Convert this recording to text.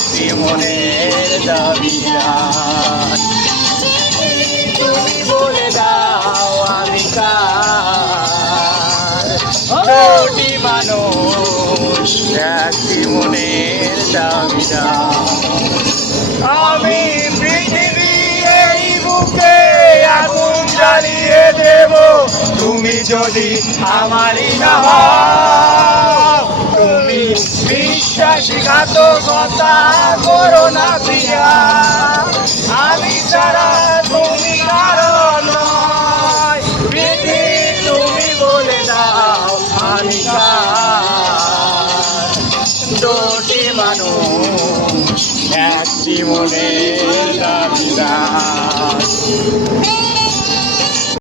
একটি মনের দাবিদার। তুমি বলে দাও আমি কার, কোটি মানুষ একটি মনের দাবিদার। আমি পৃথিবী এই বুকে আগুন জ্বালিয়ে দেব, তুমি যদি আমারই না হও। তুমি বিশ্বাসঘাতকতা করো না প্রিয়া, আমি ছাড়া তুমি কারণ নয়। পৃথিবী তুমি বলে দাও আমি কার, দুটি মানুষ একটি মনের দাবিদার।